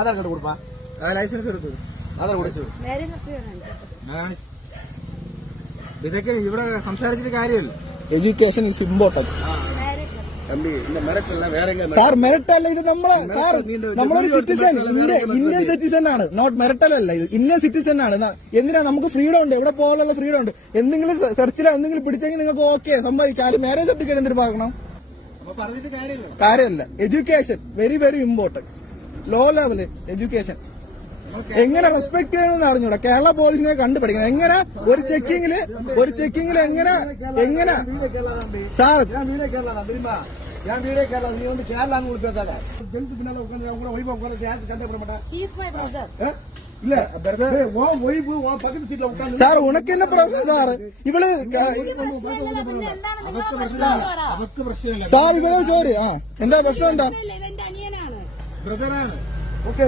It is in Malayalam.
ആധാർ കാർഡ് കൊടുപ്പാ. ലൈസൻസ് എടുത്തു. ആധാർ കൊടുത്തു. ഇതൊക്കെ ഇവിടെ സംസാരിച്ചിട്ട് കാര്യമില്ല. Education is important. Sir merit അല്ല ഇത്. നമ്മളൊരു സിറ്റിസൺ, ഇന്ത്യൻ സിറ്റിസൺ ആണ്. നോട്ട് മെറിറ്റൽ അല്ല ഇത്, ഇന്ത്യൻ സിറ്റിസൺ ആണ്. എന്തിനാ? നമുക്ക് ഫ്രീഡം ഉണ്ട്, എവിടെ പോകാനുള്ള ഫ്രീഡം ഉണ്ട്. എന്തെങ്കിലും സെർച്ചിലോ എന്തെങ്കിലും പിടിച്ചെങ്കിൽ നിങ്ങൾക്ക് ഓക്കെ സമ്മതിക്കാം. മാരേജ് സർട്ടിഫിക്കറ്റ് എന്തിനു പാകണം? കാര്യമല്ല. Education very very important. Low level education എങ്ങനെ റെസ്പെക്ട് ചെയ്യണമെന്ന് അറിഞ്ഞൂടാ. കേരള പോലീസിനെ കണ്ടുപിടിക്കണം. എങ്ങനെ ഒരു ചെക്കിങ്ങിൽ എങ്ങനെ സാർ ഞാൻ വീഡിയോ കേരള നീ வந்து கேரளான்னு உங்களுக்கு பேசாத. ஜென்ஸ் பின்னால உட்கார்ந்து அவங்க கூட வைபா உட்கார்ந்து சேர்த்து கண்டே பண்ண மாட்டேன். He is my brother. இல்ல பிரதர் ஓ வைபு ஓ பக்கத்து சீட்ல உட்கார்ந்து സാർ ഉനക്ക് എന്നെ പ്രശ്നം സാർ. ഇവള് സാർ ഇവള് സോറി. എന്താ പ്രശ്നം? എന്താ ബ്രദറാണ്. ഓക്കെ